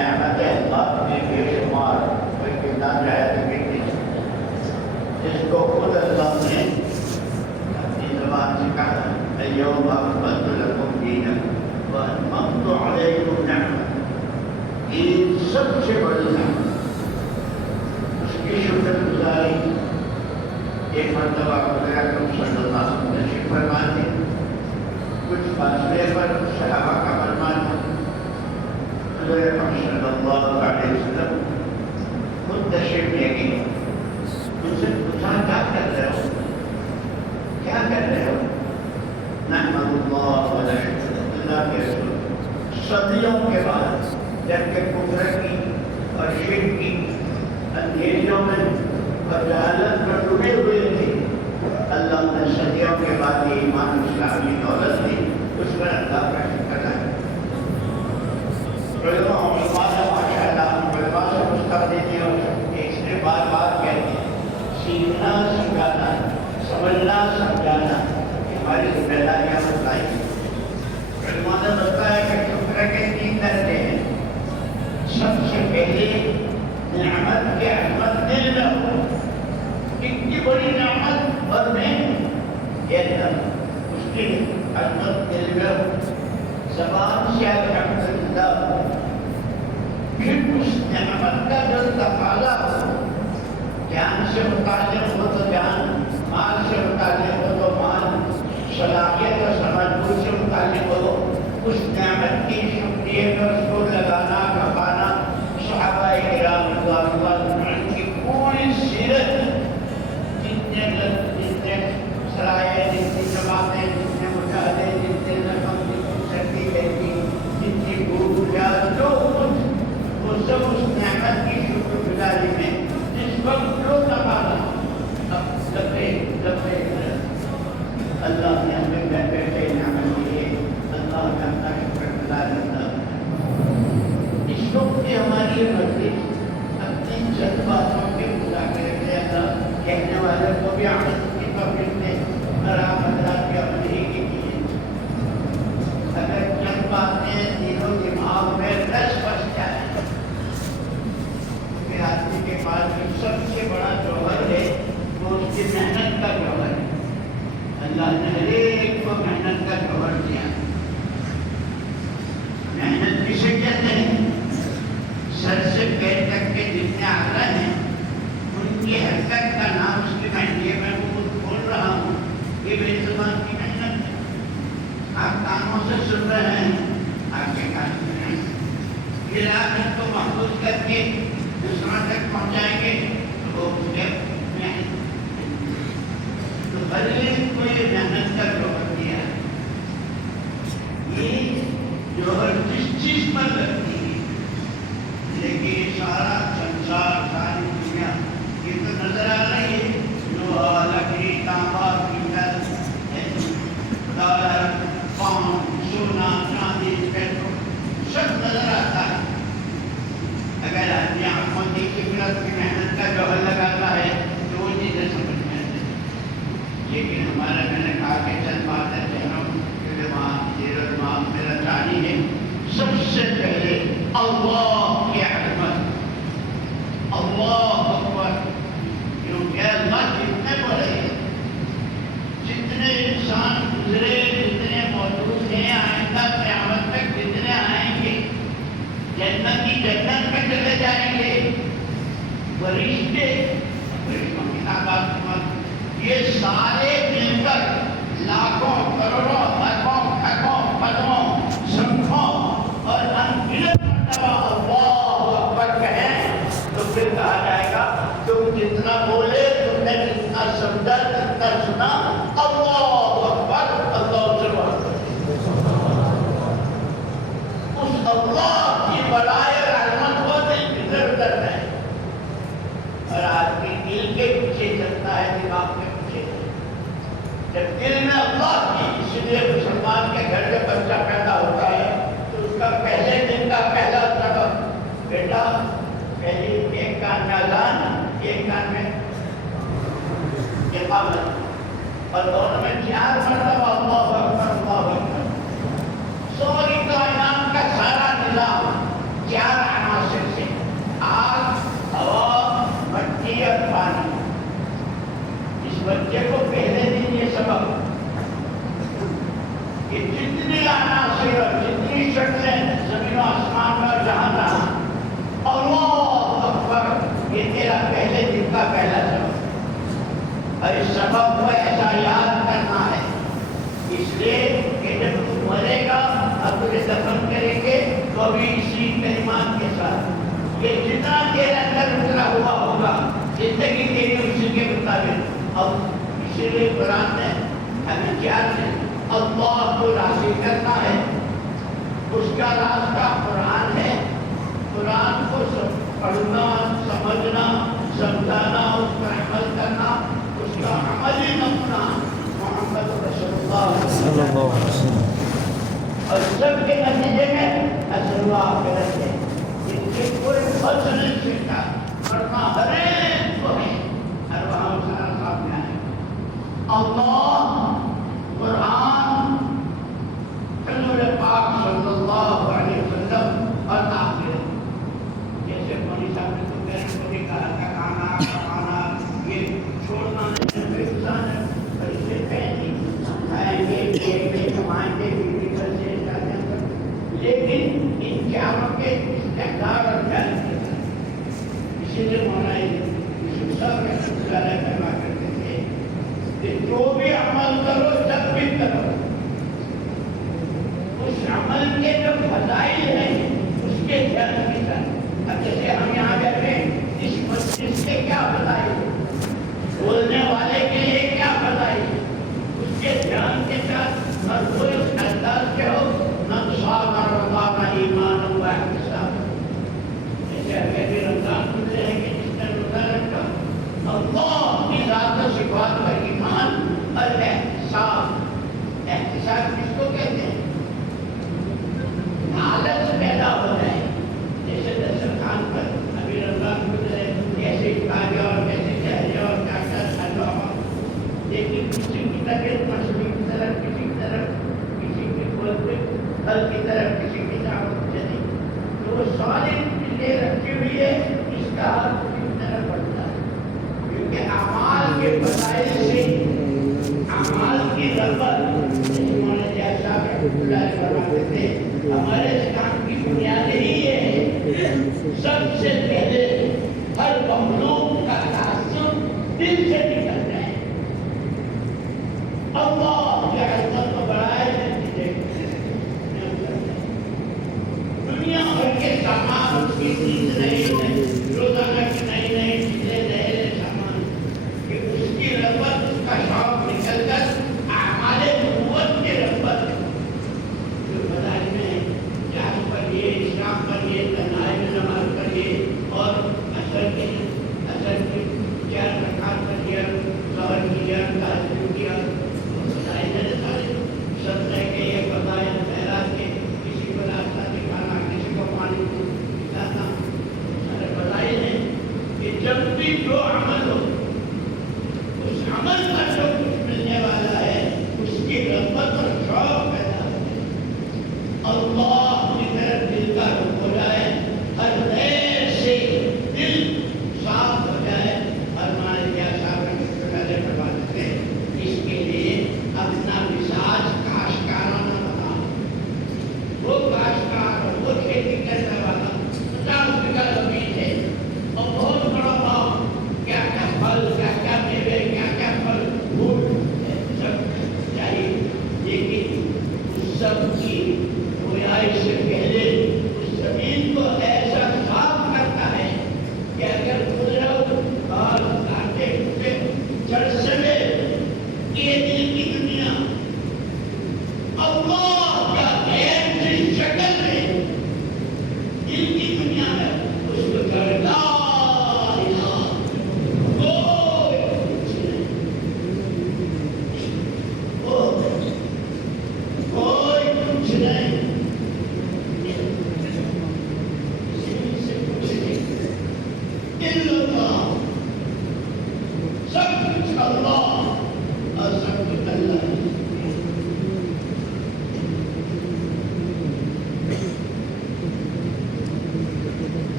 نعمت اللہ میں بے شمار کوئی کتنا چاہے تو کتنی، جس کو خود اللہ نے اپنی زبان سے کہا اليوم اکملت لکم دینکم واتممت علیکم نعمتی، یہ سب سے بڑی نعمت، اس کی شکر گزاری ایک مرتبہ حضور اکرم صلی اللہ علیہ وسلم تشریف فرما تھے، کچھ فاصلے پر صحابہ کا فرمان تھا، حضور اکرم صلی اللہ علیہ وسلم خود تشریف لے گئے، ان سے پوچھا کیا کر رہے ہو، کیا کر رہے ہو؟ نحمد اللہ و نشکر اللہ کے رسول، صدیوں کے بعد جبکہ کفر کی اور شرک کی اندھیریوں میں اور جہالت میں ڈوبے ہوئے تھے، اللہ نے صدیوں کے بعد یہ ایمان اسلامی دولت دی، اس پر اللہ کا شکر ہے۔ علماء ماشاء اللہ علماء سے مستقبل نہیں ہو سکتے، اس نے بار بار کہتے ہیں سیکھنا سکھانا سمجھنا سمجھانا ہماری ذمہ داریاں بتائی۔ علماء نے بتایا کہ شکر کے 3 درجے ہیں، سب سے پہلے نعمت کے احمد دل میں ہو، اتنی بڑی نعمت اور میں ایک دم اس کی احمد دل میں ہو، زبان سے الحمدللہ ہو، پھر اس نعمت کا جو تقاضا ہو، جان سے متعلق ہو تو جان، مال سے متعلق ہو تو مال، صلاحیت اور سمجھ سے متعلق ہو، اس نعمت کی شکریہ میں اس کو لگانا کھپانا۔ صحابہ کرام رضوان اللہ عنہم کی پوری سیرت، جتنے سرائے، جتنی جماعتیں، جتنے مجاہدے، جتنے زخم، جتنی سردی رہتی، جتنی بھوک پیاس، جو کچھ وہ سب اس نعمت کی شکر گزاری میں جس وقت جو تقاضا اللہ نے ہمیں گھر بیٹھے نعمت دی ہے، اللہ کا اپنا شکر گزار رہتا ہے۔ اس وقت ہماری مرضی اپنی چند باتوں کے مذاکرے میں اللہ کہنے والے کو بھی عمل کی توفیق دے، اور آپ حضرات بھی عمل ہی کیجیے۔ اگر چند باتیں دل و دماغ میں رس بس جائیں، پھر آدمی کے پاس جو سب سے بڑا جوہر ہے وہ اس کی محنت کا جوہر ہے۔ اللہ نے ہر ایک کو محنت کا جوہر دیا۔ محنت کسے کہتے ہیں؟ سر سے پیر تک کے جتنے اعضاء ہیں ان کی حرکت کا نام اس کی محنت، یہ میں خود بول رہا ہوں، یہ میری زبان کی محنت ہے۔ آپ کانوں سے سن رہے ہیں، آپ کے کان میں ہیں، پھر آپ اس کو محفوظ کر کے دوسروں تک پہنچائیں گے تو وہ مجھے محنت، تو ہر ایک کو یہ محنت کا جوہر دیا ہے۔ یہ جوہر جس چیز پر لگتی ہے، لیکن یہ سارا سنسار، ساری دنیا یہ تو نظر آ رہی ہے، لوہا، لکڑی، تانبا، پیتل، ڈالر، پاؤنڈ، سونا، چاندی، پیٹرول، سب نظر آتا ہے۔ اگر آدمی آنکھوں کی فطرت کی محنت کا جوہر لگاتا ہے تو وہ چیزیں سمجھ میں آتی ہیں۔ لیکن ہمارا میں نے کہا کہ چند باتیں چہروں کے دماغ میرا چاہیے ہے، سب سے پہلے اللہ کی عظمت، اللہ اکبر، کیونکہ اللہ جتنے بڑے ہیں، جتنے انسان گزرے، جتنے موجود ہیں، آئندہ قیامت تک جتنے آئیں گے، جنت کی جنت میں چلے جائیں گے، فرشتے، فرشتوں کی تعداد، یہ سارے مل کر لاکھوں کروڑوں اربوں کھربوں پدموں سنکھوں اور انگنت مرتبہ اللہ اکبر کہیں تو پھر کہا جائے گا تم جتنا بولے، تم نے جتنا سمجھا، جتنا سنا، اللہ اکبر، اللہ سے بڑھ اس اللہ کی بڑائی اور عظمت کو دل کے اندر ہے۔ اور آدمی دل کے پیچھے چلتا ہے، دماغ کے پیچھے، جب دل میں اللہ کی، اس لیے مسلمان کے گھر میں بچہ پیدا ہوتا ہے تو اس کا پہلے دن کا پہلا سبق، بیٹا پہلی ایک کان میں اذان، ایک کان میں اقامت، اور دونوں میں 4 مرتبہ اللہ اکبر، اللہ اکبر۔ سوری کائنات کا سارا نظام 4 کریں گے تو بھی اسی کلمات کے ساتھ یہ جتنا تیرے اندر اترا ہوا ہوگا زندگی تیری اسی کے مطابق. اب اسی لیے قرآن نے ہمیں کیا ہے اللہ کو راضی کرنا ہے. اس کا راستہ قرآن ہے. قرآن کو پڑھنا سمجھنا سمجھانا اس پر عمل کرنا اس کا عملی نمونہ محمد رسول اللہ صلی اللہ علیہ وسلم. اور سب کے نتیجے میں اصل آخرت ہے. ان کے کوئی فصل نہیں چھٹا پڑھنا ہر ایک کو ہے. ہر وہاں سارا سامنے آئے اللہ قرآن حضور پاک صلی اللہ علیہ وسلم اور آخرت. جیسے مولوی صاحب نے تو کہنے کو بھی کہا تھا کھانا یہ چھوڑنا نہیں انسان ہے. اور اسے پہلے سمجھائیں گے یہ پہ کمائیں گے لیکن ان چاروں کے استقدار اور جان کے ساتھ اسی لیے مولانا صاحب کروا کرتے تھے کہ جو بھی عمل کرو جب بھی کرو اس عمل کے جو فضائل ہیں اس کے دھیان کے ساتھ. اب جیسے ہم یہاں بیٹھے اس مسجد سے کیا فضائل بولنے والے کے لیے کیا فضائل اس کے دھیان کے ساتھ اور وہ اس انداز کے ہو ایمان ہوا حساب. جیسے اگر رمضان گزرے ہیں کہ جس نے روزہ رکھا اللہ کی ذات و صفات پر ایمان اور احتساب. احتساب کس کو کہتے ہیں؟ لالچ پیدا ہو جائے. جیسے دسترخوان پر ابھی رمضان گزرے کیسے کھا جاؤ اور کیسے کہہ جاؤ اور کیا کیا کھا جاؤ لیکن کسی کی طبیعت مچھلی کی طرف کسی کی طرف کسی کے بولتے کل کی طرف کسی کی دعوت چلی تو وہ سارے چیزیں رکھی ہوئی ہے. اس کا حال کسی طرح بڑھتا ہے کیونکہ اعمال کے فضائل سے اعمال کی رغبت جیسا فرماتے تھے ہمارے اسلام کی بنیاد ہی ہے. سب سے پہلے ہر مخلوق کا تعصب دل سے نکلتا ہے. اللہ کے عزت کو بڑھائے دنیا بھر کے سامان اس کی چیز نہیں روزانہ کی نئی نئی چیزیں نئے سامان کہ اس کی رغبت اس کا شوق نکل کر اعمال نبوت کی رغبت جو بدائی میں جہاز پڑھیے اسلام پڑھیے تنہائی میں نماز پڑھیے اور اثر کی چار رکعت پڑھیے ظہر کیا تہجد کیا بدائی میں سارے سب رہ کے یہ بدائے خیرات کے کسی کو راستہ دکھانا کسی کو پانی پلانا سارے بدائی ہیں کہ جب بھی جو عمل ہو اس عمل کا جو کچھ ملنے والا ہے اس کی رغبت اور شوق پیدا ہو اللہ کی طرف دل کا رخ ہو جائے ہر خیر سے دل صاف ہو جائے. اور ہمارے کیا صاحب نے فرماتے ہیں اس کے لیے اپنا مزاج کاشتکارانہ بنا. وہ کاشتکار وہ کھیتی کرنے والا 50 بیگھہ زمین ہے اور بہت بڑا باغ کیا کیا پھل کیا کیا میوے کیا کیا پھل پھول سب چاہیے لیکن اس سب کی رویائی سے پہلے اس زمین کو ایسا صاف کرتا ہے کہ اگر قدرت اور کانٹے ٹوٹے جڑ سکے یہ دل کی دنیا اللہ کا غیر جس شکل میں دل کی دنیا ہے اس کو کرتا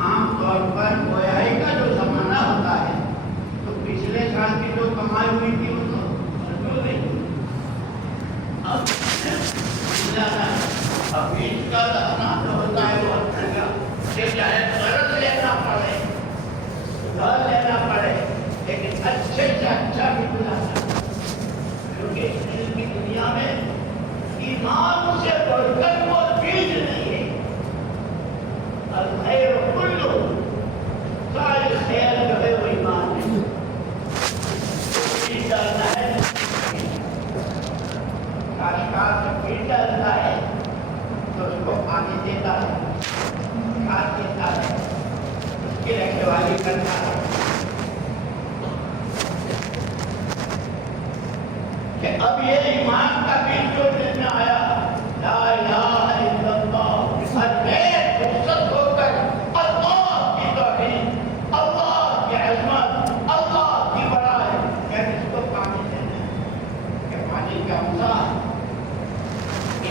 عام طور پر گویائی کا جو زمانہ ہوتا ہے تو پچھلے سال کی جو کمائی ہوئی تھی وہ تو خرچ ہو گئی. اب بیچ کا دانا جو ہوتا ہے وہ چاہے قرض لینا پڑے گھر لینا پڑے لیکن اچھے سے اچھا بھی دلانا, کیونکہ علم کی دنیا میں ایمان سے بڑھ کر وہ چیز نہیں ہے. الخیر کلو سارے خیر جو ہے وہ ایمان ہے. بیج ڈالنا ہے, کاشتکار جب بیج ڈالتا ہے تو اس کو پانی دیتا ہے, کھاد دیتا ہے, اس کی رکھوالی کرتا ہے کہ اب یہ ایمان کا بیج جو دل میں آیا, لا الہ الا اللہ, فرصت ہو کر اللہ کی توحید, اللہ کی عظمت, اللہ کی بڑائی, کہ اس کو پانی دینا ہے کہ پانی کا مسا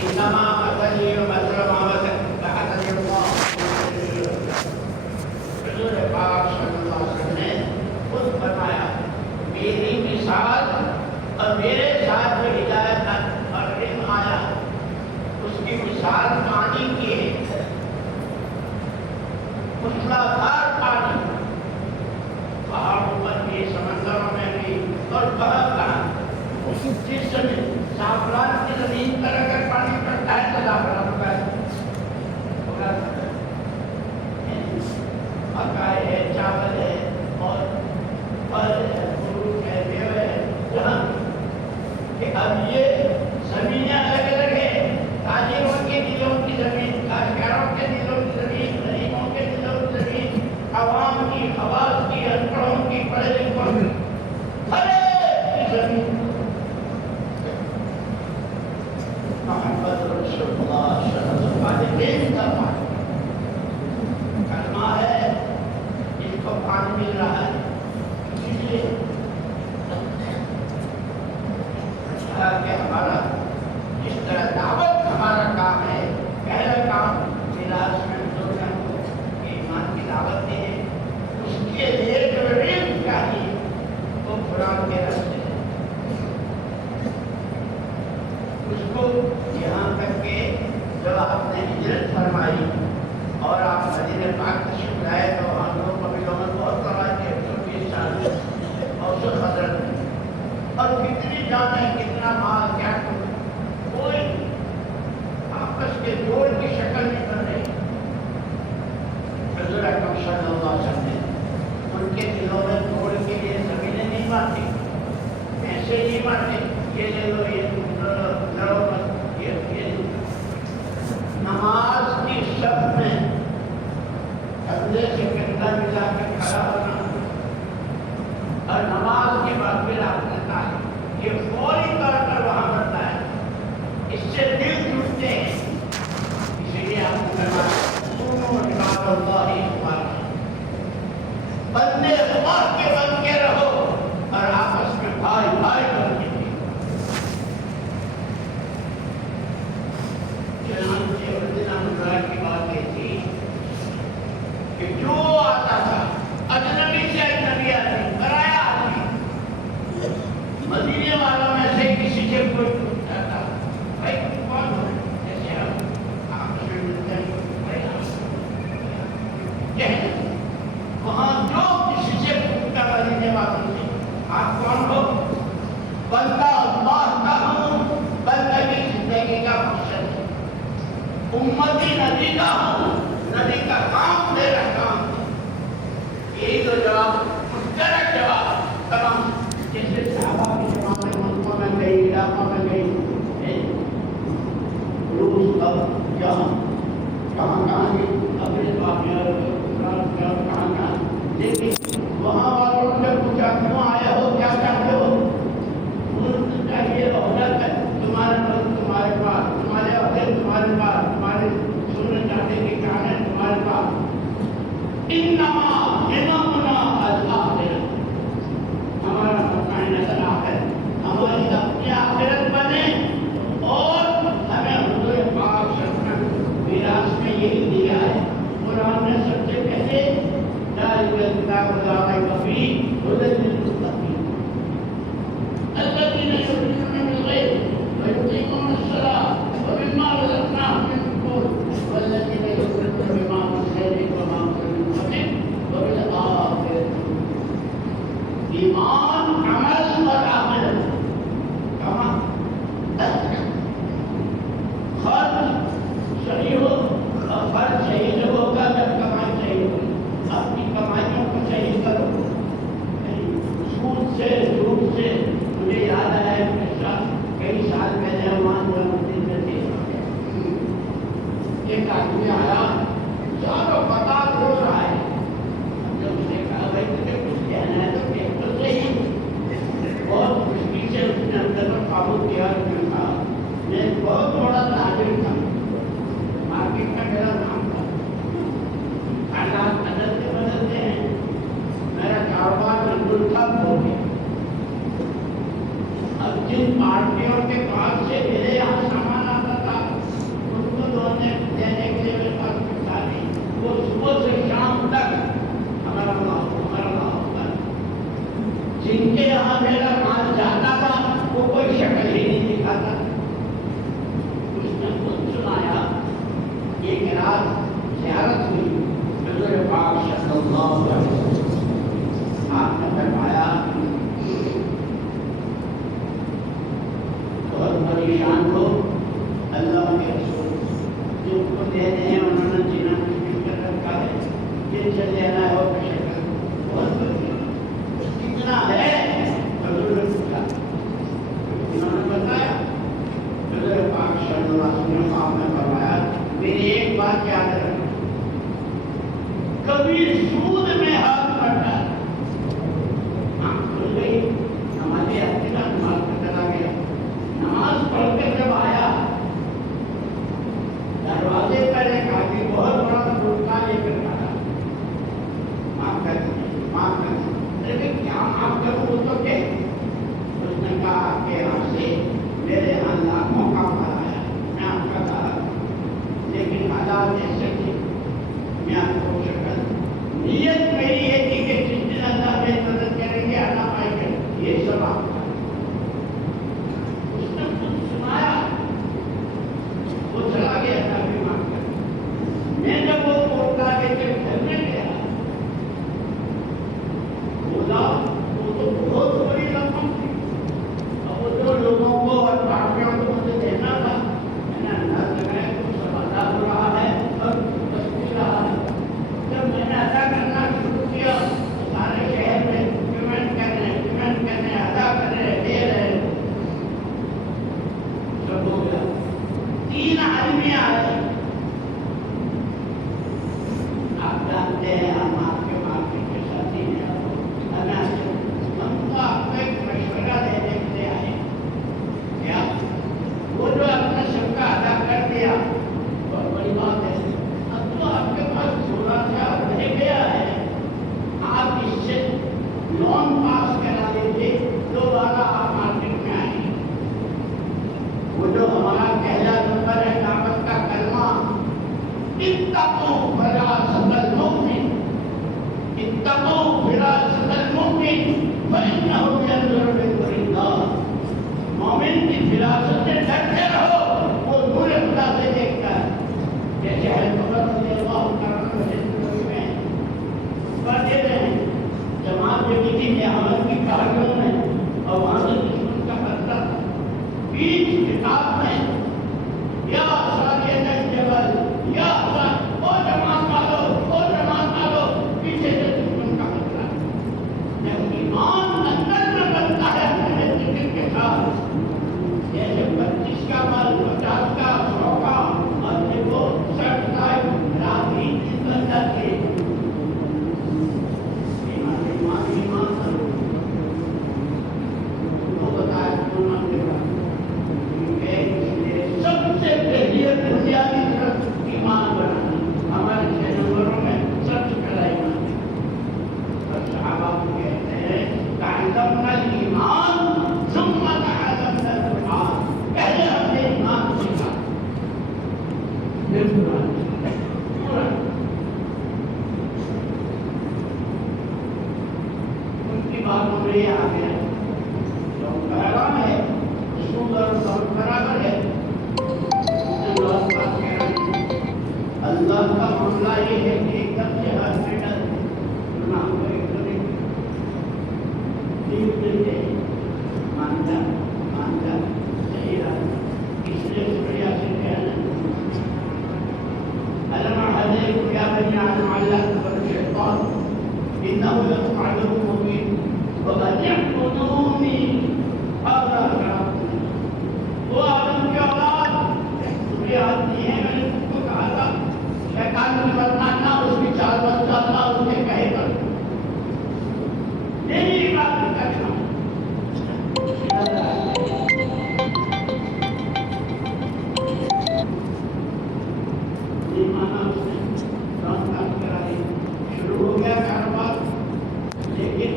انما مثلی ومثل ما مثل كمثل الله. حضور پاک صلی اللہ علیہ وسلم نے خود فرمایا میری مثال اور میرے ساتھ جو ہدایت اور علم آیا اس کی مثال پانی کی ہے. مسلادھار پانی, پہاڑوں پر بھی, سمندروں میں بھی, اور بہت کہاں جس زمین زعفران کی زمین پر اگر پانی پڑتا ہے تو زعفران ہوگا, مکئی ہے, چاول ہے, اور پھل ہے, فروٹ ہے, میوے ہے, جہاں کہ اب یہ زمینیں الگ الگ ہیں. تاجروں کے دلوں کی زمین, کاشتکاروں کے دلوں کی زمین, غریبوں کے دلوں کی زمین, عوام کی, خواص کی, انپڑھوں کی, پڑھے لکھوں کی, ہر ایک کی زمین. محمد رسول اللہ صلی اللہ علیہ وسلم کا پانی کلمہ ہے, جس کو پانی مل رہا ہے. اس لیے کہ ہمارا جس طرح دعوت ہمارا کام ہے, پہلا کام ملاس میں ایمان کی دعوت ہے, اس کے لیے جو علم چاہیے وہ قرآن کے راستے ہے. اس کو یہاں تک کہ جب آپ نے ہجرت فرمائی اور آپ مدینہ پاک تشریف لائے تو ہم لوگ کبھی لوگوں بہت کرائے تھے 120 سال اور سب حضرت اور کتنی جان ہے, کتنا مال, کیا کوئی آپس کے جوڑ کی شکل نہیں بن رہی. حضور اکرم صلی اللہ علیہ وسلم نے ان کے دلوں میں جوڑ کے لیے زمینیں نہیں مانتی, پیسے نہیں مانتے, یہ لے لو, یہ لڑو مت, یہ نماز کی شب میں کندھے سے کندھا ملا کے کھڑا ہونا اور نماز کے بعد پھر آپ نے کہا یہ فوری طور پر وہاں بنتا ہے, اس سے دل ٹوٹتے ہیں. اسی لیے آپ نے کہا عباد اللہ بندے اللہ کے بن کے رہو اور آپس میں بھائی بھائی بن کے. چنانچہ مدینہ منورہ کی بات یہ تھی کہ جو آتا تھا اجنبی سے اجنبی آدمی, پرایا آدمی, مدینے والوں میں سے کسی سے کوئی پوچھتا تھا بھائی کون ہو, جیسے آپ سے ملتے ہیں وہاں جو کسی سے پوچھتا مدینے والوں سے آپ کون ہو, بندہ اللہ کا ہوں, بندگی زندگی کا مقصد ہے, امتی نبی کا ہوں, نبی کا کام میرا کام ہے. یہی تو جواب, مشترک جواب تمام جیسے صحابہ کی جماعتیں ملکوں میں گئی, علاقوں میں گئی, روس اب کہاں کہاں گئی, اپنے واقعہ کہاں کہاں, لیکن وہاں والوں نے پوچھا کیوں آئے ہو, کیا چاہتے ہو, چاہیے عہدہ تمہارے ملک تمہارے پاس, تمہارے عہدے تمہارے پاس, تمہارے سننے چاہتے کہ کیا ہے تمہارے پاس. انما امامنا الآخرہ, ہمارا مکان نظر آخر, ہماری اپنی آخرت بنے اور ہمیں حضور پاک صلی اللہ علیہ وسلم پہلے ذالک الکتاب لا ریب فیہ ھدی للمتقین الذین یؤمنون بالغیب ویقیمون الصلاۃ ومما رزقناہم ينفقون والذین یؤمنون بما انزل الیک وما انزل من قبلک وبالآخرۃ ایمان عمل اور آخرت کما خرچ صحیح ہو اور خرچ صحیح جب ہوگا جب کمائی صحیح ہوگی اپنی کمائیوں کو صحیح کرو سود سے جھوٹ سے مجھے یاد آیا کئی سال پہلے ہمان مسجد میں تھے ایک آدمی آیا چاروں پتا رو رہا ہے جب اس نے کہا بھائی تجھے کچھ کہنا ہے تو کہہ تو صحیح بہت مشکل سے اس نے اندر پر قابو کیا اور میں کہا میں بہت بڑا تاجر تھا مارکیٹ کا میرا نام تھا حالات بدلتے بدلتے ہیں میرا کاروبار بالکل ٹھپ ہو گیا اب جن پارٹیوں کے پاس سے میرے یہاں سامان آتا تھا ان کو دینے کے لیے میرے پاس پیسہ نہیں وہ صبح سے شام تک ہمارا ہوگا جن کے یہاں میرا مال جاتا تھا وہ کوئی شکل ہی نہیں دکھاتا اس نے خود سنایا ایک رات زیارت ہوئی حضور پاک صلی اللہ علیہ وسلم آپ نے فرمایا بہت پریشان ہو اللہ کے رسول جن کو دینے ہیں انہوں نے جنہوں نے مل کر رکھا ہے جن سے لینا ہے وہ شکل بہت کتنا ہے حضور نے پوچھا انہوں نے بتایا حضور پاک صلی اللہ علیہ وسلم آپ نے فرمایا میری ایک بات یاد رکھنا کبھی سود میں ہاتھ مت ڈال آنکھ کھل گئی ہمارے آدمی کا نماز پہ چلا گیا نماز پڑھ کر جب آیا دروازے پر ایک آدمی بہت بڑا ٹوٹکا لے کر آیا معاف کر دیجیے معاف کر دیجیے لیکن کیا معاف کروں وہ تو کہ اس نے کہا کہ یہاں سے میرے یہاں لاکھوں کا مال آیا میں آپ کا کہا لیکن حالات ایسے تھے میں آپ کو شکل نیت میری ہے کہ جس دن اللہ میں مدد کریں گے آنا پائیں گے یہ سب آپ کا اس نے خود سنایا وہ چلا گیا تھا بھی مانگ کر میں جب وہ پوٹا لے کے گھر میں گیا بولا وہ تو بہت بڑی رقم تھی اب وہ جو لوگوں کو اور پارٹیوں کو مجھے دینا تھا میں نے انداز لگایا کچھ سب ادا ہو رہا ہے اور بس بھی رہا ہے جب میں نے ادا کرنا شروع کیا تو سارے شہر میں پیمنٹ کرنے ادا کرنے دے رہے سب ہو گیا 3 آدمی آئے آپ جانتے ہیں ہم آپ کے مارکیٹ کے ساتھی ہیں ہم کو آپ کو ایک مشورہ دینے کے لیے آئے کیا وہ جو آپ نے سب کا ادا کر دیا بہت بڑی بات ہے اب تو آپ کے پاس تھوڑا سا رہ گیا ہے آپ اس سے لون پاس کرا لیجیے دوبارہ آپ مارکیٹ میں آئیں وہ جو ہمارا پہلا نمبر ہے دعوت کا کلمہ اتقوا فراست المؤمن اتقوا فراست المؤمن فإنه ينظر بنور الله مومن کی فراست سے ڈرتے رہو وہ نور خدا سے دیکھتا ہے جیسے حضرت رضی اللہ عنہ میں پڑھتے رہے جماعت جو کی تھی عمل کی کاریوں میں اور وہاں سے دشمن کا خطرہ تھا بیچ کتاب میں یا ساریہ جبل یا او جماعت والو پیچھے سے دشمن کا خطرہ جب ایمان اندر میں بنتا ہے اپنے ذکر کے ساتھ جیسے 25 کا مال 50 کا 100 کا اور دیکھو 60 کا رات ہی دن بن جاتی ہے ایمان کرو وہ بتایا کیوں سب سے پہلی بنیادی طرف ایمان بنانا ہمارے 6 نمبروں میں سب سے پہلا ایمان اور صحابہ کو کہتے ہیں تعلمنا الایمان ثم تعلمنا القرآن پہلے ہم نے ایمان سیکھا پھر قرآن یہ آ گیا حرام ہے، سود اور سود برابر ہے۔ اللہ کا معاملہ یہ ہے کہ ایک دم سے ہر میں ڈر گناہ کو ایک دم مانتا صحیح رہا، اس لیے بڑھیا سے کہنا علم عليكم يا بني آدم علمكم الشيطان إنه لكم عدو مبين وقد اعبدوني هذا صراط وہ آدم کی اولاد تمہیں آتی ہے، میں نے تم کو کہا تھا شیطان کی بات ماننا، اس کی چال بات چلنا، اس کے کہے پر میری بات کرنا شروع ہو گیا کاروبار، لیکن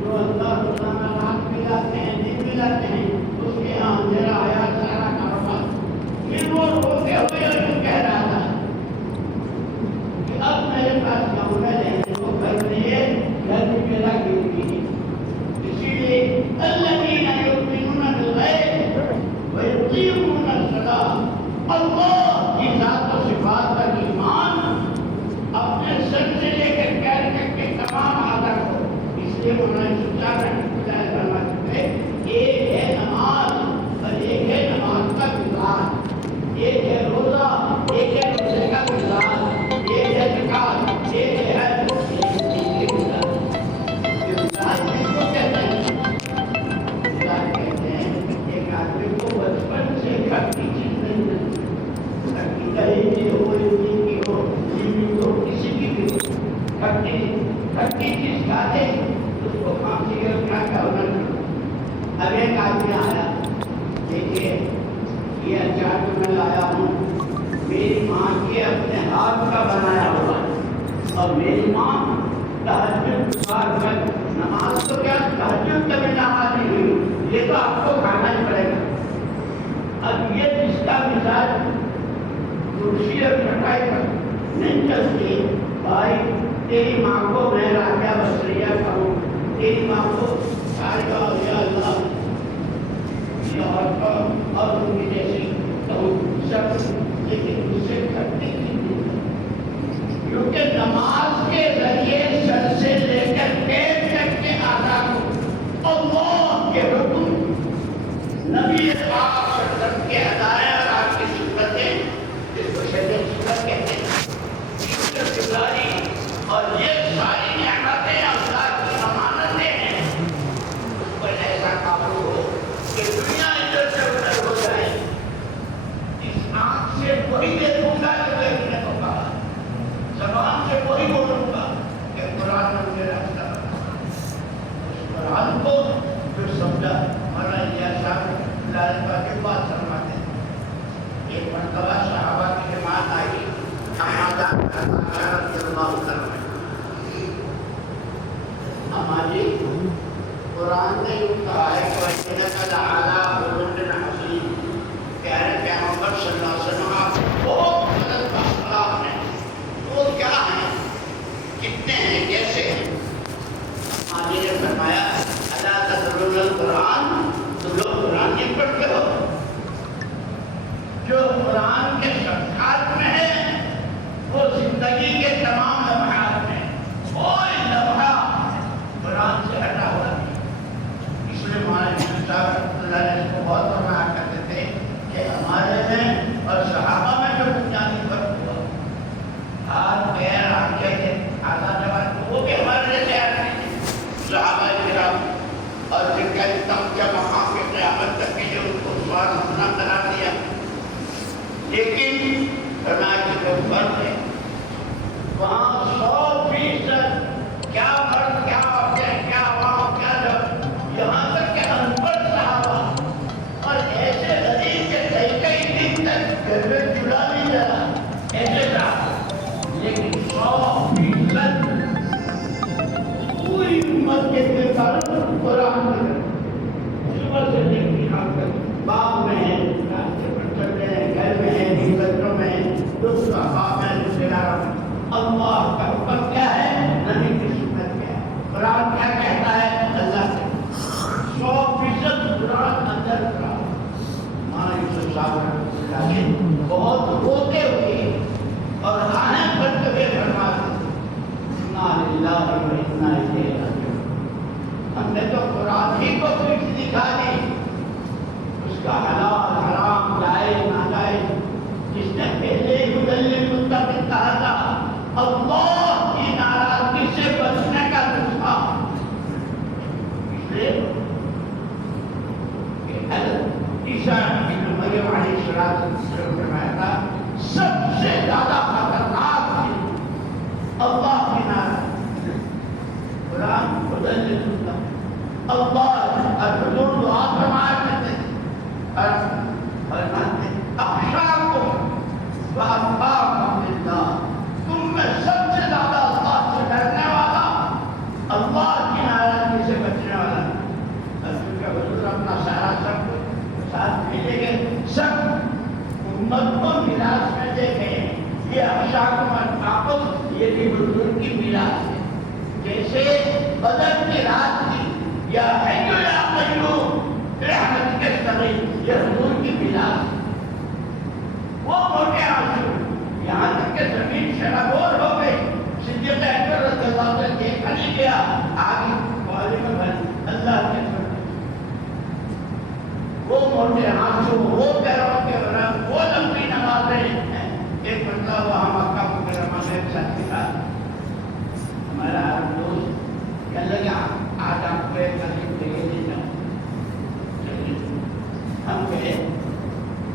جو اللہ روزانہ رات ملاتے ہیں دن ملاتے ہیں اس کے یہاں اندھیرا آیا سارا کاروبار۔ پھر وہ روتے ہوئے یوں کہہ رہا تھا کہ اب میرے پاس گاؤں میں رہنے کو گھر نہیں ہے، گھر میں میرا گرتی ہے، اسی لیے الذین یؤمنون بالغیب ویقیمون الصلاۃ، اللہ کی ذات و صفات پر ایمان اپنے سر سے لے کر پیر تک کے تمام اعضاء کو، اس لیے مولانا سلطان رحمۃ اللہ فرماتے ہیں ایک ہے نماز اور ایک ہے نماز کا مزاج، ایک ہے روزہ ایک ہے روزے کا مزاج، ایک ہے زکات ایک ہے حج، ایک ہے مزاج۔ یہ مزاج کس کو کہتے ہیں؟ مزاج کہتے ہیں ایک آدمی کو بچپن سے کھٹی چیز نہیں ملتی، کھٹی دہی کی ہو، املی کی ہو، کسی کی بھی کھٹی چیز کھاتے اس کو کھانسی کا کیا ہونا چاہیے۔ اب ایک آدمی آیا، دیکھیے یہ اچار جو میں لایا ہوں میری ماں کے اپنے ہاتھ کا بنایا ہوا ہے، اور میری ماں تہجد پڑھ کر نماز تو کیا تہجد کبھی نماز نہیں ہوئی، یہ تو آپ کو کھانا ہی پڑے گا۔ اب یہ جس کا مزاج کرسی اور کٹائی پر نہیں چلتی، بھائی تیری ماں کو میں راجہ بصریہ کہوں، تیری ماں کو شارکہ یا اللہ اور ان کی جیسی کہوں سب، لیکن اس سے کھٹی کی، کیونکہ نماز کے ذریعے سر سے لے کر پیر تک کے اعضاء کو اللہ کے حکم نبی پاک صلی اللہ علیہ وسلم کے ہدایت اور آپ کی سنتیں، جس کو شریعت سنت کہتے ہیں، اور یہ ساری نعمتیں اللہ کی امانتیں ہیں، اس پر ایسا قابو ہو کہ دنیا ادھر سے ادھر ہو جائے، اس آنکھ سے وہی دیکھوں گا جو دیکھنے کو کہا، زبان سے وہی بولوں گا کہ قرآن میں مجھے راستہ بتایا، اس قرآن کو جو سمجھا مولانا الیاس صاحب لال کا کے بات فرماتے ہیں۔ ایک مرتبہ صحابہ کی جماعت آئی، ہماری قرآن نے یوں کہا ہے کہ وَإِنَّكَ لَعَلَىٰ خُلُقٍ عَظِيمٍ، پیارے پیغمبر صلی اللہ علیہ وسلم آپ بہت مدد کا اخلاق ہیں، وہ کیا ہیں، کتنے ہیں، کیسے ہیں؟ ہماری نے فرمایا اَلَا تَتْلُونَ الْقُرْآنَ، تم لوگ قرآن نہیں پڑھتے ہو؟ جو قرآن کے صفحات میں ہے وہ زندگی کے تمام لمحات میں کوئی لمحہ قرآن سے ہٹا ہوا نہیں، لیکن بہت روتے ہوئے اور آنکھ بھرتے ہوئے فرماتے انا للہ و انا الیہ راجعون. ہم نے تو قرآن ہی کو پیٹ دکھا دی، اس کا حلال حرام جائز ناجائز جس نے پہلے مدلل متقی کہا تھا اللہ کی ناراضگی سے بچنے کا نسخہ، اس لیے عیسیٰ ابن مریم علیہ السلام نے فرمایا تھا سب سے زیادہ خطرناک چیز اللہ کی ناراضگی. قرآن مدلل متقی اللہ حضور دعا فرمایا کرتے فرماتے اخشاکم واتقاکم للہ، تم میں سب سے زیادہ اللہ سے ڈرنے والا، اللہ کی ناراضگی سے بچنے والا. حضور کا حضور اپنا سارا سب ساتھ بھیجے گئے، سب امت کو میراث میں دے گئے. یہ اخشاکم واتقاکم یہ بھی حضور کی میراث ہے. جیسے بدر کی رات کی یا حی یا قیوم رحمت کے استغیث یہ حضور کی میراث. وہ موٹے آنسو یہاں تک کہ زمین شرابور ہو گئی. صدیق اکبر رضی اللہ عنہ دیکھا نہیں گیا آگے والے میں بھر اللہ کے سر وہ موٹے آنسو وہ پیروں کے رنگ وہ لمبی نمازیں. ایک بندہ وہاں مکہ مکرمہ میں ساتھ تھا ہمارا دوست کہنے لگا آج آپ کو ایک قریب دے دینا. ہم گئے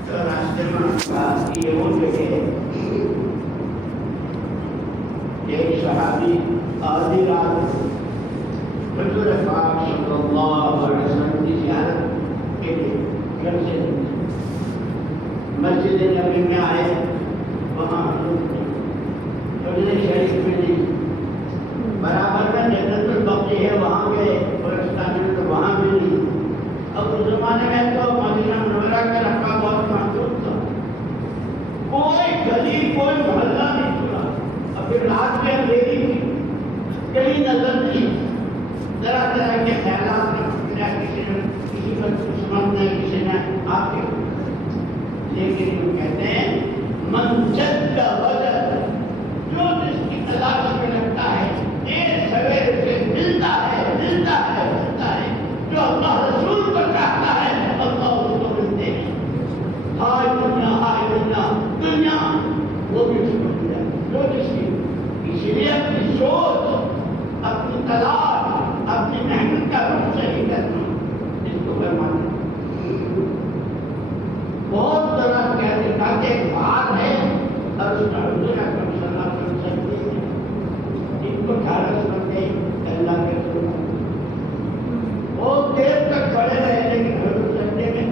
تو راستے میں یہ وہ جگہ ایک صحابی آدھی رات حضور پاک صلی اللہ علیہ وسلم کی زیارت کے لیے گھر سے مسجد نبی میں آئے. وہاں حضور شریف میں نہیں برابر میں جنت البقیع ہے وہاں گئے اور وہاں بھی نہیں. اب اس زمانے میں تو مدینہ منورہ کا رقبہ بہت محدود تھا، کوئی گلی کوئی محلہ نہیں کھلا. اب پھر رات میں اندھیری تھی، کہیں نظر نہیں، طرح طرح کے خیالات کسی نے کسی پر دشمن نے کسی نے آپ کے. لیکن وہ کہتے ہیں من جد وجد، جو جس کی تلاش میں لگتا ہے دیر سویرے سے ملتا ہے ملتا ہے ملتا ہے. جو اللہ رسول کو چاہتا ہے اللہ اس کو ملتے ہیں. ہائے دنیا دنیا وہ بھی اس کو مل جائے جو جس کی. اسی لیے اپنی سوچ اپنی تلاش اپنی محنت کا رخ صحیح کرنا اس کو فرمانا. بہت طرح کہتے تھا کہ ایک بات ہے اور اس کا حضور اکرم صلی اللہ علیہ وسلم ان کو 18 سمجھتے اللہ کے رسول بہت دیر تک کھڑے رہے. لیکن حضور سجدے میں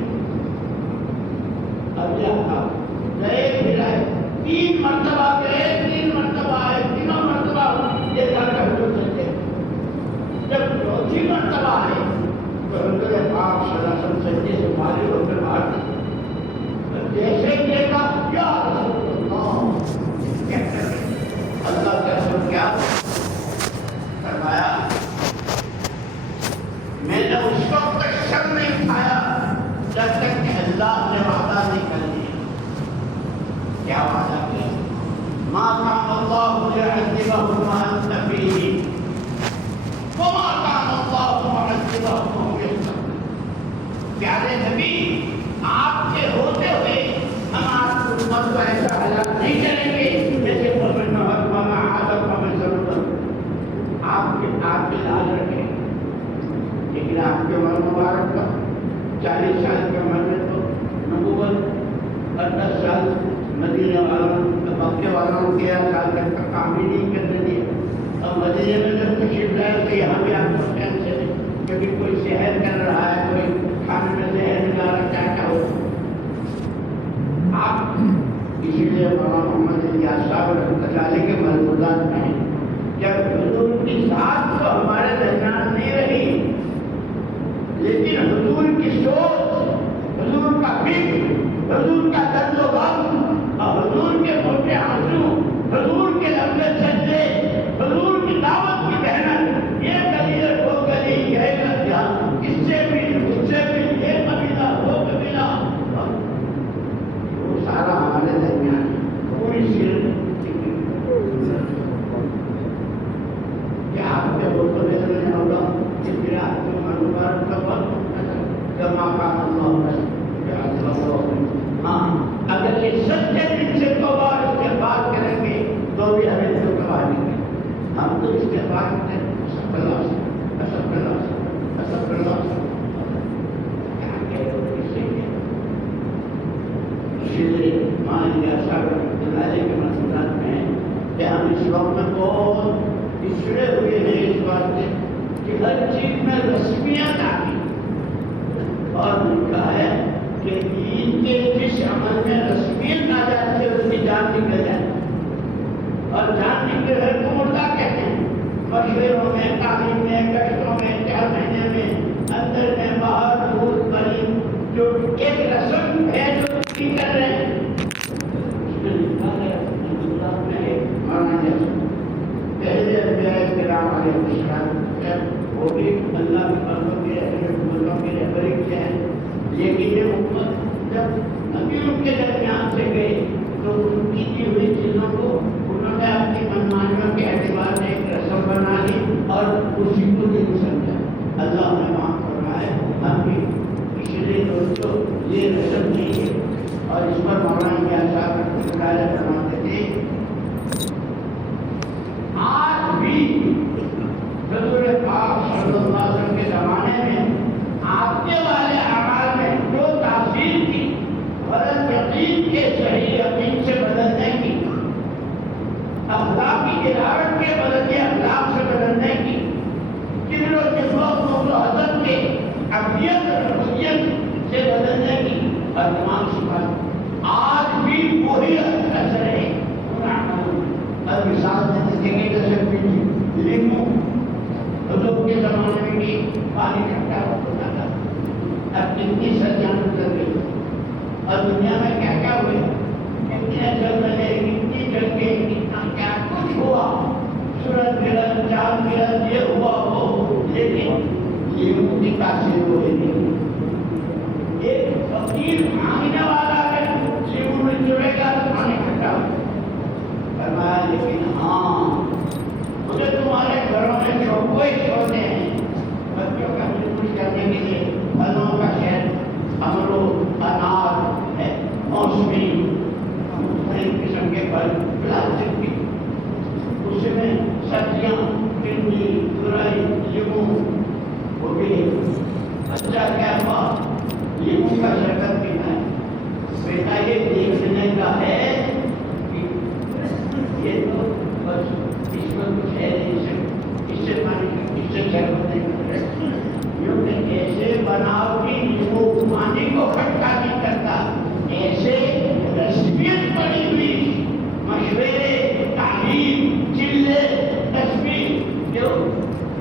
اب گئے پھر آئے 3 مرتبہ گئے 3 مرتبہ آئے. تینوں مرتبہ یہ تھا کہ حضور سجدے. جب 4تھی مرتبہ آئے تو حضور پاک صلی اللہ علیہ وسلم سجدے سے فارغ ہو کر باہر تھے. جیسے یہ کہا یا رسول اللہ کہتے ہیں اللہ کے رسول کیا فرمایا میں نے اس وقت تک شر نہیں کھایا جب تک کہ اللہ نے وعدہ نہیں کر دیا. کیا وعدہ کیا؟ ما کان اللہ لیعذبہم وانت فیہم وما کان اللہ معذبہم وہم یستغفرون. پیارے نبی آپ کے ہوتے ہوئے ہم آپ کو امت کو ایسا حالات نہیں کریں گے جیسے قوم نوح قوم عاد قوم ثمود. آپ کے لاج رکھیں. لیکن آپ کے عمر مبارک کا 40 سال کی عمر میں تو نبوت اور 10 سال مدینہ والوں مکے والوں کے سال تک کا کام ہی نہیں کرنے دیا. اب مدینہ میں جب تشریف لائے تو یہاں بھی آپ کو ٹینشن ہے کیونکہ کوئی شہر کر رہا ہے کوئی کھانے میں زہر ملا رکھا ہے. کیا ہو آپ اسی لیے مولانا محمد الیاس صاحب رحمۃ اللہ علیہ کے ملفوظات میں ہیں جب حضور کی ذات تو ہمارے درمیان نہیں رہی لیکن حضور کی سوچ حضور کا فکر حضور کا درد و غم اور حضور کے موٹے آنسو حضور کے لمبے سجدے حضور کی دعوت کی محنت یہ گلی وہ گلی یہ گلیاں اس سے بھی اس سے بھی یہ قبیلہ وہ قبیلہ اس کے بعد سب اللہ سب اللہ سب اللہ کیا کہہ دو اس سے اسی لیے مان لیا صاحب دلالے کے مسئلات میں کہ ہم اس وقت میں بہت پچھڑے ہوئے ہیں اس بات سے کہ ہر چیز میں رسمیت آ گئی اور لکھا ہے کہ عید کے جس عمل میں رسمیت آ جاتی ہے اس کی جان نکل جاتی ہے اور جان نکلے ہے تو مردہ کہتے ہیں مشوروں میں تعلیم میں کشتوں میں 4 مہینے میں اندر میں باہر دور قریب جو ایک رسم ہے جو کر رہے ہیں اس میں لکھا ہے اللہ میں مولانا پہلے انبیاء کرام علیہ السلام وہ بھی اللہ کے بندوں کے حکومتوں کے رہبری کیا ہے لیکن یہ حکومت جب نبیوں کے درمیان سے گئے تو ان کی دی ہوئی چیزوں کو انہوں نے اپنی منمانیوں کے اعتبار سے ایک رسم بنا لی اور اسی کو دین سمجھا اللہ نے معاف فرمایا ہم بھی اس لیے دوستوں یہ رسم نہیں ہے اور اس پر مولانا کیا صاحب مطالعہ فرماتے تھے آج بھی حضور پاک صلی اللہ علیہ وسلم کے زمانے میں آنے والے اعمال میں جو تاثیر کی غلط یقین کے صحیح یقین سے بدلنے کی اخلاقی گراوٹ کے بدلے اخلاق سے بدلنے کی کبر کے خوف و حسد کے ابدیت ربوبیت سے بدلنے کی اور تمام صفات آج بھی وہی اثر ہے ان اعمالوں میں اور مثال دیتے ہیں کہ جیسے لیمو حضور کے زمانے میں بھی پانی کھٹا ہوتا تھا اب کتنی صدیاں گزر گئی اور دنیا میں کیا کیا ہوئے کتنے جل رہے کتنی جل کے کتنا کیا کچھ ہوا سورج گرہن چاند گرہن یہ ہوا وہ لیکن لیمو کی تاثیر ہوئی نہیں ایک فقیر مانگنے والا ہے لیمو میں جڑے گا تو پانی کھٹا ہو فرمایا لیکن ہاں مجھے تمہارے گھروں میں جو کوئی چھوڑتے ہیں بچوں کا بالکل کرنے کے لیے پھلوں کا شہد امرود انار موسمی مختلف قسم کے پھل پلاسٹک کی اس میں سبزیاں بھنڈی تورئی لیمو وہ بھی اچھا کیا ہوا لیمو کا شربت پینا ہے بیٹا یہ دیکھنے کا ہے کہ یہ تو بس اس میں کچھ ہے نہیں اس سے پانی اس سے شربت نہیں کر رہے یوں کہ ایسے بناوٹی لیمو پانی کو کھٹا نہیں کرتا ایسے رسمیت پڑی ہوئی مشورے تعلیم چلے تصویر جو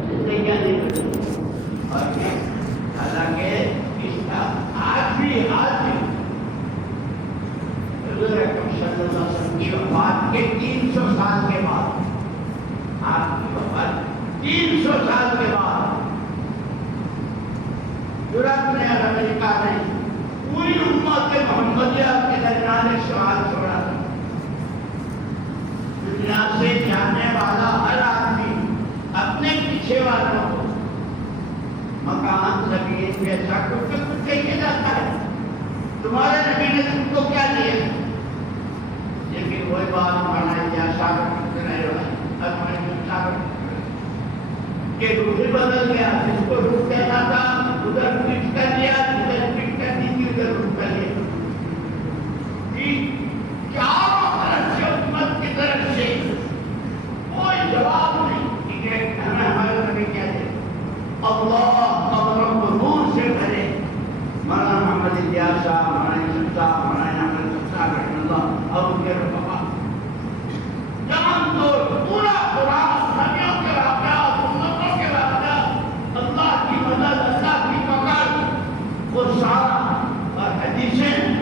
زندگیاں نہیں کرتی اور حالانکہ اس کا آج بھی حضور اکرم صلی اللہ علیہ وسلم کی وفات کے 300 سال کے بعد آپ کی وفات 300 سال کے بعد یورپ نے اور امریکہ نے پوری امت محمدیہ کے درمیان ایک سوال چھوڑا تھا دنیا سے جانے والا ہر آدمی اپنے پیچھے والوں کو مکان زمین پیسہ کچھ کہیے جاتا ہے تمہارے نبی نے تم کو کیا دیا لیکن وہی بات مانا یا ثابت کرنے والا اب ہمیں ثابت کہ روح بدل گیا جس کو روح کہنا تھا ادھر پٹ کر لیا ادھر پٹ کر دی تھی ادھر روح کر لیا چاروں طرف سے امت کی طرف سے کوئی جواب نہیں کہ ہمیں ہمارے نبی کیا دے اللہ قبروں کو نور سے بھرے مولانا محمد الیاس صاحب مولانا یوسف صاحب مولانا احمد صاحب رحمہ اللہ اور ان کے رفقا جان تو پورا قرآن نبیوں کے واقعات امتوں کے واقعات اللہ کی مدد اللہ کی پکڑ وہ سارا اور حدیثیں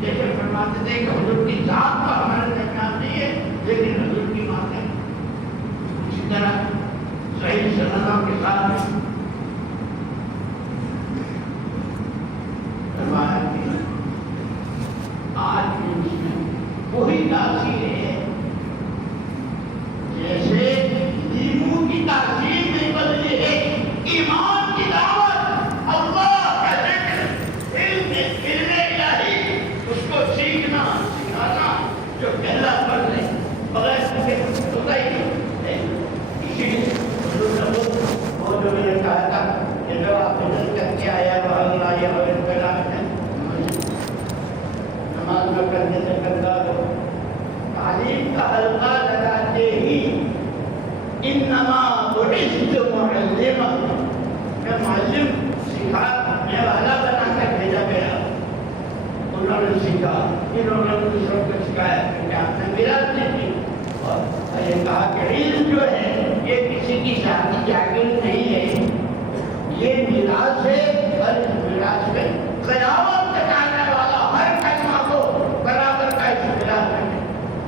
جیسے فرماتے تھے کہ حضور کی ذات کا ہمارے درمیان نہیں ہے لیکن حضور کی باتیں اسی طرح صحیح سندوں کے ساتھ آج بھی اس میں وہی تاثیر ہے جیسے لیمو کی تاثیر نہیں بدلی ہے ایمان کی دعوت اللہ کا ذکر علم الہی اس کو سیکھنا سکھانا جو پہلا فرض ہے بغیر سیکھے ہوتا ہی نہیں وہ جو میں نے کہا تھا کہ جو آپ حضرت کر کے آیا وہ اللہ یہ وغیر کلام ہے نماز میں کرنے سے کرتا ہو تعلیم کا حلقہ لگاتے ہی انما بعثت معلما میں معلم سکھانے والا بنا کر بھیجا گیا انہوں نے سیکھا انہوں نے دوسروں کو سکھایا کیونکہ آپ نے میراث نہیں کی اور یہ کہا کہ علم جو ہے یہ کسی کی ذاتی جاگیر نہیں ہے یہ میراث ہے اور اس میراث میں قیامت تک آنے والا ہر کلمہ کو برابر کا استعمال کرے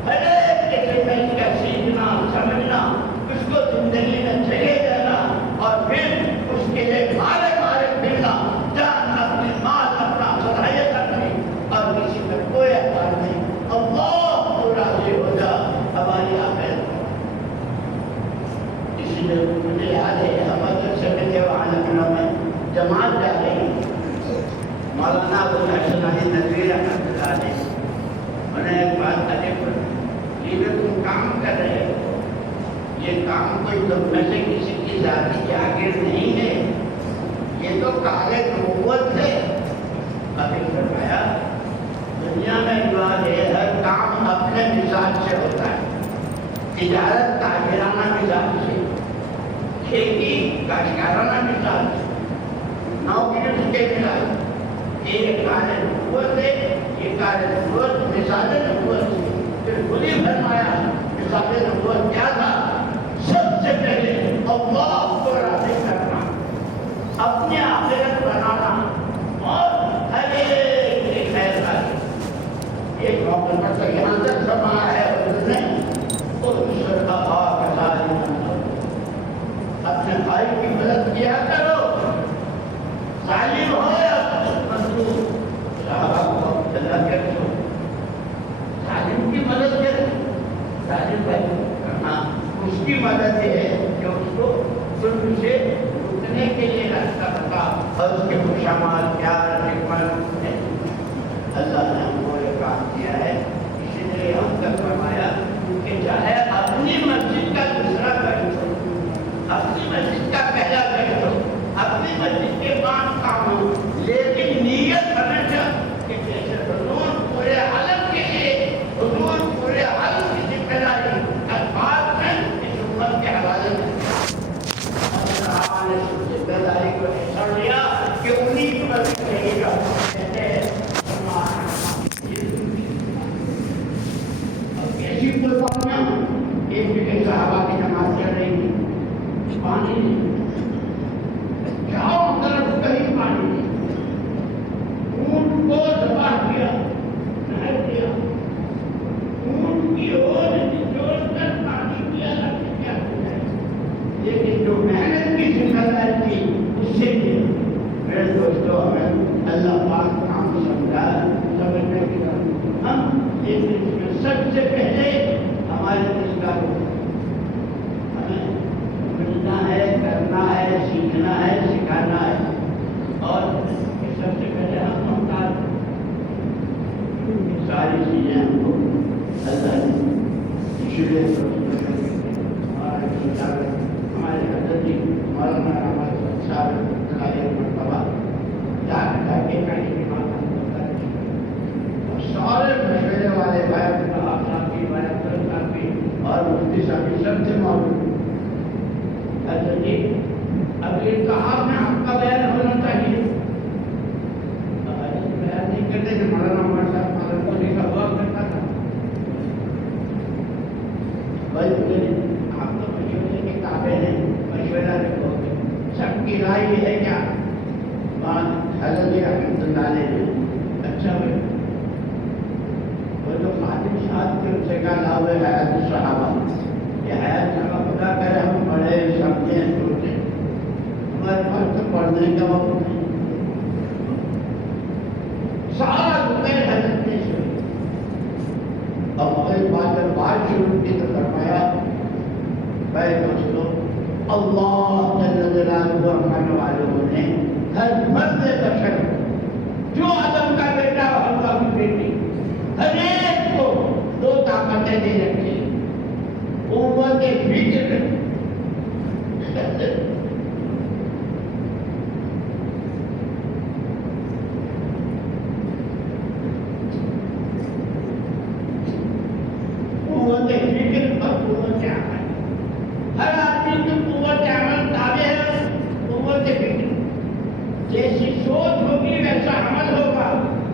ہر ایک کے میں اس کا سیکھنا سمجھنا اس کو زندگی میں چلے جانا اور پھر اس کے لیے مارے مارے پھرنا جان اپنی مال اپنا صلاحیت اپنی اور کسی پر کوئی اعتبار نہیں اللہ تو راضی ہو جا ہماری آخرت اس لیے مجھے یاد ہے ہمارے سے ملے وہاں لکھنؤ میں جماعت جا رہی مولانا ابو الحسن علی ندوی رحمۃ اللہ علیہ انہوں نے ایک بات ادب یہ جو تم کام کر رہے ہو یہ کام کوئی تم میں سے کسی کی ذاتی جاگیر نہیں ہے یہ تو کار نبوت ہے ابھی فرمایا دنیا میں جو ہے ہر کام اپنے مزاج سے ہوتا ہے تجارت تاجرانہ مزاج سے کھیتی کاشتکارانہ مزاج نوکری کے مزاج یہ کار نبوت ہے یہ کار نبوت مثال نبوت پھر خود ہی فرمایا مثال نبوت کیا تھا سب سے پہلے اللہ کو راضی کرنا اپنی آخرت بنانا اور ہر ایک خیر کرنا ایک موقع پر تو یہاں تک فرمایا ہے اپنے بھائی کی مدد کیا کرو ظالم ہو یا مظلوم صحابہ کو اللہ کرو ظالم کی مدد کرو ظالم بھائی کرنا اس کی مدد یہ ہے کہ اس کو ظلم سے رکنے کے لیے راستہ بتا اور اس کے خوشامال پیار حکمت ہے اللہ نے ہم کو یہ کام کیا ہے اسی لیے ہم تک فرمایا کہ چاہے اپنی مسجد کا دوسرا کر دو اپنی مسجد کا پہلا کر دو اپنی مسجد کے 5 کام ہو لیکن نیت ہمیشہ کہ جیسے حضور پورے عالم کے لیے حضور پورے عالم کی ذمہ داری الفاظ میں اس امت کے حوالے میں ذمہ داری کو ایسا لیا کہ انہیں کی مدد کرے گا کہتے ہیں ایسی قربانیاں ایک جگہ صحابہ کی نماز چل رہی تھی پانی نہیں چاروں طرف کہیں پانی نہیں اونٹ کو دبا دیا نہر دیا اونٹ کی اور جوڑ کر پانی پیا کیا لیکن جو محنت کی ذمہ داری تھی اس سے بھی میرے دوستوں ہمیں اللہ پاک کام سمجھا سمجھنے کی ہم لیکن اس میں سب سے پہلے ہمارے دل کا ہمیں ملنا ہے کرنا ہے سیکھنا ہے سکھانا ہے اور سب سے پہلے ہم محتاج ساری چیزیں ہم کو اللہ نے اسی لیے ہمارے حضرت جی مولانا احمد صاحب مرتبہ جا کے کہیں کی بات سارے مشورے والے بھائی صاحب کی بھائی صاحب کی اور مفتی صاحب کی سب سے موجود حضرت جی اب یہ کہا میں آپ کا بیان ہونا چاہیے بیان نہیں کرتے کہ مولانا عمر صاحب مالک کو دیکھا ہوا کرتا تھا بھائی آپ تو مشورے کے قابل ہیں مشورہ رکھو سب کی رائے یہ ہے کیا حضرت رحمۃ اللہ علیہ اچھا بھائی جو خادم صاحب کے ان سے کہا لاؤ حیات الصحابہ یہ حیات صحابہ خدا کرے ہم پڑھے سمجھیں سوچیں ہمارے پاس تو پڑھنے کا وقت نہیں سارا دوپہر حضرت نے سوئی اب ایک بات جب بات شروع کی تو فرمایا بھائی دوستوں اللہ جل جلالہ رحمۃ والوں نے ہر مرد بشر جو آدم کا بیٹا اور حوا کی بیٹی ہر ایک کو 2 طاقتیں دے رکھی قوت فکر قوت فکر اور قوت عمل، ہر آدمی کی قوت عمل تابع ہے قوت فکر. جیسی سوچ ہوگی ویسا عمل ہوگا،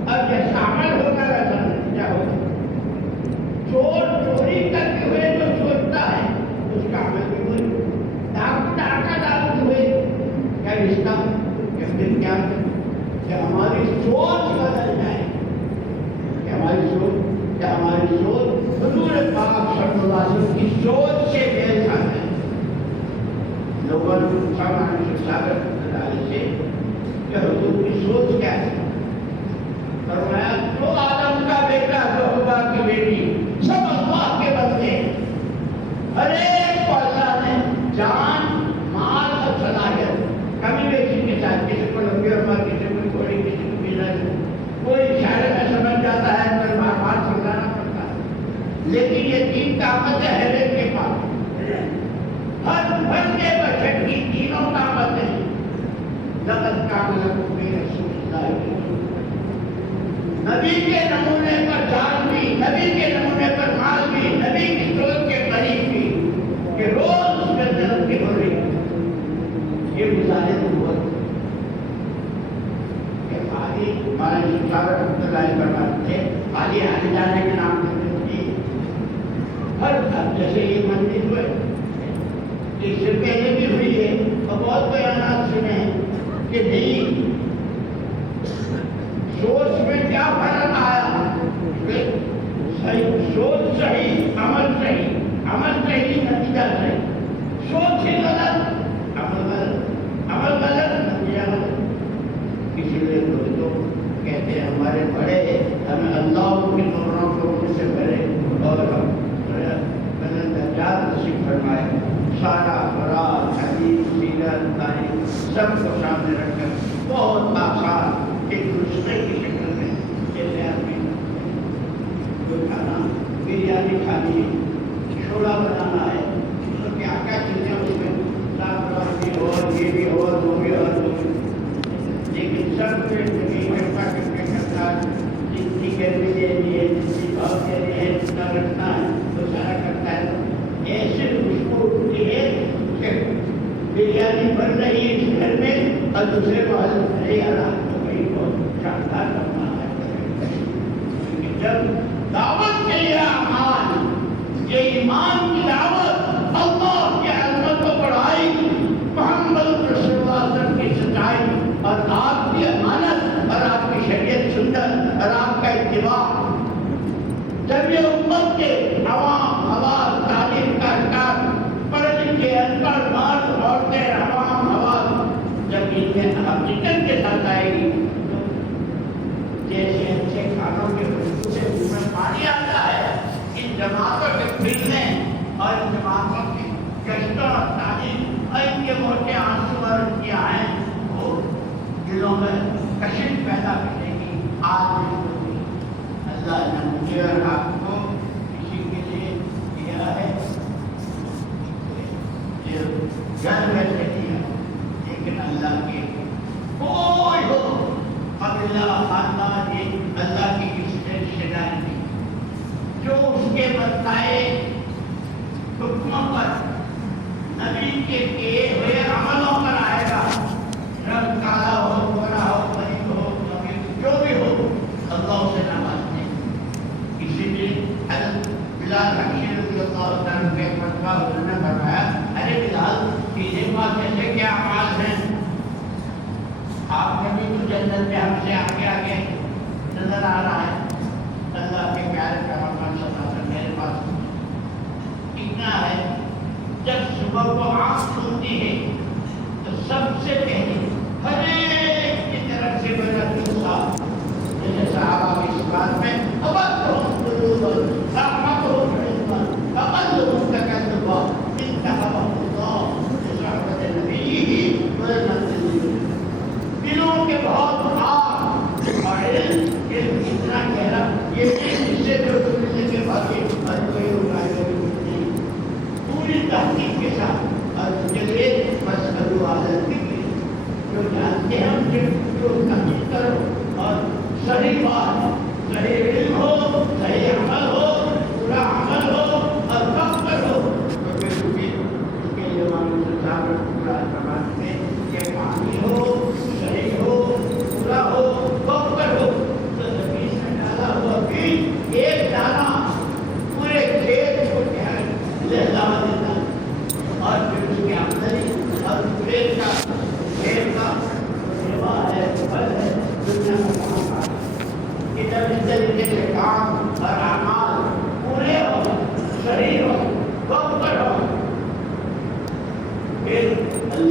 اور جیسا عمل ہوگا ویسا نتیجہ ہوگا. چوری کرتے ہوئے جو سوچتا ہے اس کا عمل بھی وہی. ڈاکہ ڈالتے ہوئے کیا رشتہ یا پھر کیا کہ ہماری سوچ بدل جائے، کہ ہماری سوچ حضور پاک صلی اللہ علیہ وسلم کی سوچ سے میل کھاتا ہے. لوگوں نے پوچھا سے کہ حضور کی سوچ کیا ہے؟ فرمایا جو آدم کا بیٹا جو حوا کی بیٹی سب اللہ کے بندے، ہر ایک کو اللہ نے جان مال اور صلاحیت کمی بیشی کے ساتھ، کسی کو لمبی عمر، کسی کو تھوڑی، کسی کو بلند، کوئی اشارے میں سمجھ جاتا ہے پر بار بار سمجھانا پڑتا ہے. لیکن یہ تین طاقت ہے ہر ایک کے پاس، ہر بندے بشر کی تینوں طاقتیں. لقد کان لکم فی رسول اللہ، نبی کے نمونے پر جان بھی، نبی کے نمونے پر مال بھی، نبی کی سوچ کے قریب بھی، کہ روز اس میں جنت کی ہو رہی ہے. یہ گزارے نبوت کہ خالی ہمارے شکار رحمۃ اللہ فرماتے تھے خالی آنے جانے کے نام سے تھی. ہر جیسے یہ مندر ہوئے اس سے پہلے بھی ہوئی ہے اور بہت بیانات سنے ہیں کہ نہیں سوچ میں کیا فرق آیا. سوچ صحیح، عمل صحیح، عمل صحیح، نتیجہ صحیح. سوچ ہی غلط، عمل غلط، عمل غلط، نتیجہ غلط. اسی لیے دوستوں کہتے ہیں ہمارے بڑے ہمیں اللہ کی نوروں کو ان سے بھرے اور بلند درجات نصیب فرمائے. سارا برات، حدیث، سیرت، تاریخ سب کو سامنے رکھ کر بہت آسان ایک دوسرے کی شکل میں جیسے آدمی کوئی کھانا بریانی کھانی ہے، چھولا بنانا ہے، تو کیا کیا چیزیں اس میں ساتھ بھی ہو، یہ بھی ہو، وہ بھی ہو، لیکن سب کو کرتا کرتا جتنی گرمی دینی ہے، جتنی بھاؤ دینی ہے، جتنا رکھنا ہے تو سارا کرتا ہے. ایسے خوشبو اٹھتی ہے کہ بریانی بن رہی ہے اس گھر میں اور دوسرے محل میں رات کو کہیں بہت شاندار کرنا ہے. جب دعوت کے لیے اعمال، یہ ایمان کی دعوت، اللہ کی عظمت و بڑائی، محمد رسول اللہ صلی اللہ علیہ وسلم کی سچائی اور آپ کی امانت اور آپ کی شریعت سنت اور آپ کا اتباع، جب یہ امت کے عوام، حواس، تعلیم کا احکام، پڑھ لکھے ان پڑھ مرد عورتیں، عوام، حواس، جب ان میں حقیقت کے ساتھ آئے گی تو جیسے اچھے کھانوں کے خوشبو سے منہ میں پانی آتا ہے، ان جماعتوں کے پھرنے اور ان جماعتوں کی گشتوں اور تعلیم اور ان کے موٹے آنسو اور ان کی آہیں وہ دلوں میں کشش پیدا کرے گی. آج اللہ نے مجھے اور آپ کو کسی کے لیے دیا ہے، گھر بیٹھے دیا، لیکن اللہ کے کوئی ہو قبیلہ خاندان یہ اللہ کی کسی سے رشتے داری نہیں، جو اس کے بتائے حکموں پر، نبی کے کیے ہوئے عملوں پر آئے گا، رنگ کالا ہو، گورا ہو، غریب ہو، جو بھی ہو، اللہ اسے نوازتے. اسی لیے حضرت بلال حبشی رضی اللہ تعالیٰ کے مرتبہ حضور نے فرمایا ارے بلال تیرے پاس ایسے کیا اعمال ہیں، آپ نے بھی تو جنت میں ہم سے آگے آگے نظر آ رہا ہے. اللہ کے پیارے پیغمبر صلی اللہ علیہ وسلم میرے پاس اتنا ہے، جب صبح کو آنکھ کھلتی ہے تو سب سے پہلے ہر ایک کی طرف سے میرا دوسرا جیسے صحابہ کی بات میں دلوں کے بہت آگ اور اتنا گہرا یہ جس سے جو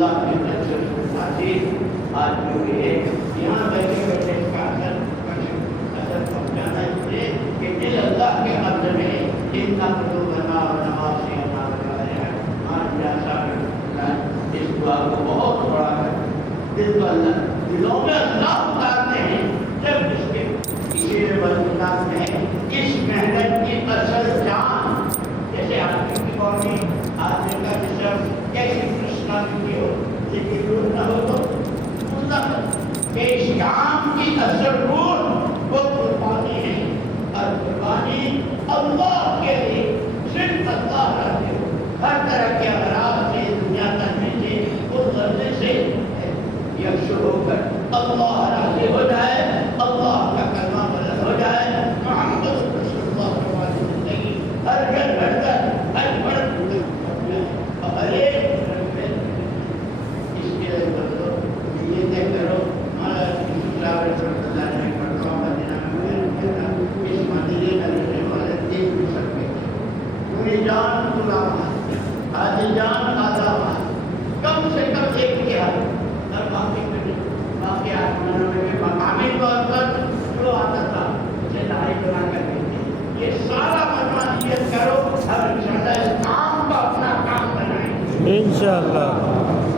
اللہ کی نظر حاصل آج جو ہے یہاں بیٹھے بیٹھے اس کا اثر پہنچانا چاہیے کہ دل اللہ کے قبض میں ان نقل بنا اور نماز سے آج جیسا اس دعا کو بہت بڑا ہے دل تو اللہ دلوں میں اللہ اتارتے ہیں جب اس کے کسی بدلاؤ میں اس محنت کی اصل جان جیسے آدمی کی قومی آدمی کا جسم کیسی پرسنالٹی ہو لیکن روح نہ ہو تو مطلب کہ اس کام کی اصل روح وہ قربانی ہے اور قربانی اللہ کے لیے صرف اللہ رہتے ہو ہر طرح کے اغراض سے دنیا کرنے سے اس غرضے سے یکسر ہو کر اللہ راضی ہو جائے اللہ کا کلمہ بلند ہو جائے محمد رسول اللہ کی زندگی ہر گھر گھر کر ہر مرد اور ہر ایک اس کے لیے بدلو یہ طے کرو ہمارا اللہ نے پڑھا مدینہ میں اس مدینے میں رہنے والے 3 سکتے پوری جان پورا آدھی جان آدھا کم سے کم ایک کیا اور باقی آسمانوں میں مقامی طور پر جو آتا تھا اسے لڑائی بنا کر دیتے یہ سارا مجمع نیت کرو اور انشاءاللہ اس کام کو اپنا کام بنائیں انشاءاللہ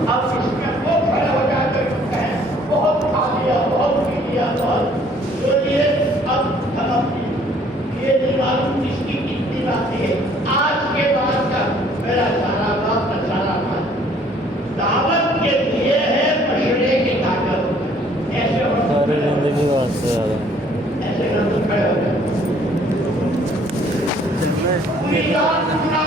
اب اس میں وہ کھڑے ہو جائے تو کہیں بہت کھا لیا بہت پی لیا بہت جو یہ اب ہم اپنی یہ نہیں معلوم اس کی کتنی باتیں ہے آج کے بعد کا میرا سارا باپ کا سارا بات دعوت کے لیے ہے مشورے کی طاقت ایسے ساری زندگی واسطے زیادہ ایسے کھڑے ہو جائے پوری رات پورا